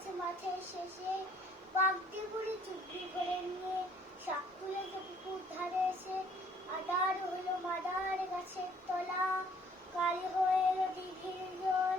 গেছে মাঠের শেষে, বাগদি বুড়ি চুবড়ি করে নিয়ে শাক তুলেছে পুকুর ধারে এসে। আদার হলো মাদার গাছের তলা, কাল হয়ে এলো দিঘির জল।